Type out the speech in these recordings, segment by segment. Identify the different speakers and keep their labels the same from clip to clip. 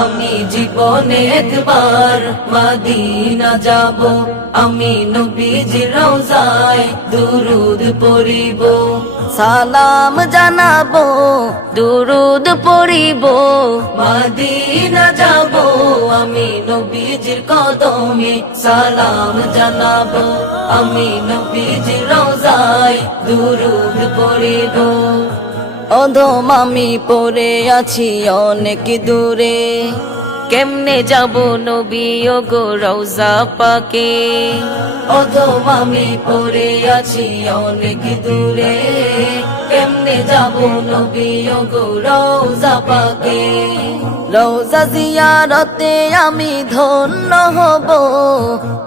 Speaker 1: আমি জীবনে একবার মাদিনা যাব। আমি নবীজি রওজায় দুরুদ পড়িব।
Speaker 2: সালাম জানাব, দুরুদ পড়িব।
Speaker 1: মাদিনা যাব, আমি নবীজির কদমে সালাম জানাব। আমি নবীজির রওজায় দুরুদ পড়িব।
Speaker 2: অধম আমি পড়ে আছি অনেক দূরে। কেমনে যাব নবী ও গো রওজা পাকে?
Speaker 1: অধম আমি পড়ে আছি অনেক দূরে। কেমনে যাব নবী ও গো রওজা পাকে?
Speaker 2: রওজা জিয়ারতে আমি ধন্য হব।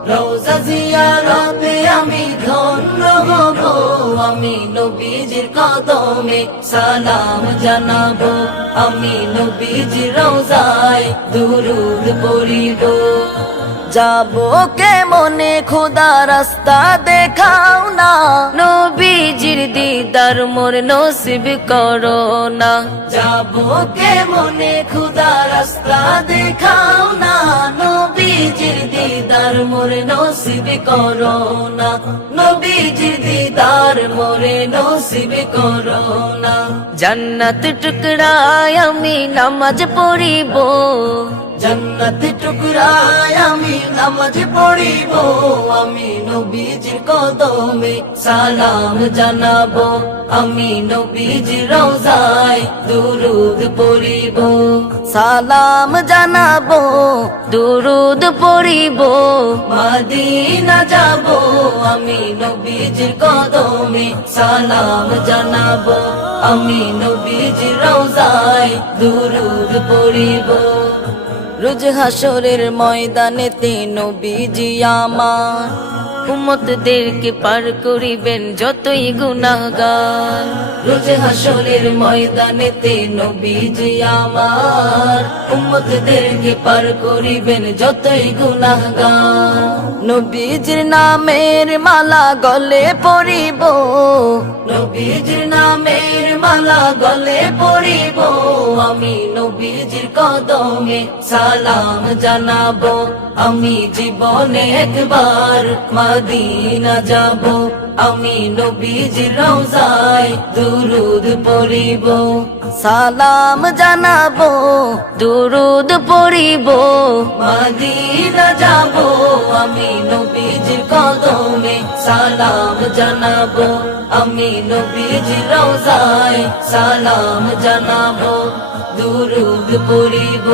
Speaker 1: রওজা জিয়ারতে আমি ধন্য হব। আমি নবীজির কদমে সালাম জানাব। আমি নবীজির রওজায় দুরুদ পড়িব।
Speaker 2: যাব কে মনে খোদা রাস্তা দেখাও না। নবীজির দিদার মোর নসিব করো না।
Speaker 1: যাব কে মনে খুদা রাস্তা দেখাও না। নবীজির মোরে নসিব করোনা নবীজির দিদার মোরে নসিব করোনা
Speaker 2: জান্নাত টুকরায় আমি নামাজ পড়িব।
Speaker 1: জন্নত টুকরায় আমি নামাজ পড়িব, আমি নবীজির কদমে সালাম জানাব, আমি নবীজির রওজায় দুরুদ পড়িব।
Speaker 2: সালাম জানাব, দুরুদ পড়িব।
Speaker 1: মাদিনা যাব, আমি নবীজির কদমে সালাম জানাব, আমি নবীজির রওজায় দুরুদ পড়িব।
Speaker 2: রোজ হাসরের ময়দানে তিন আমার। উম্মতদেরকে পার করিবেন যতই গুনাহগার।
Speaker 1: রোজ হাসরের ময়দানেতে নবীজি আমার। উম্মতদেরকে পার করিবেন যতই গুনাহগার।
Speaker 2: নবীজির নামের মালা গলে পরিব
Speaker 1: নবীজির নামের মালা গলে পড়িব। আমি নবীজির কদমে সালাম জানাব। আমি জীবনে একবার মাদিনা যাব, আমি নবীজির রওজায় দুরুদ পড়িব।
Speaker 2: সালাম জানাব, দুরুদ পড়িব।
Speaker 1: মাদিনা যাব, আমি নবীজির কদমে সালাম জানাব। আমি নবীজির রওজায় সালাম জানাব, দুরুদ পড়িব।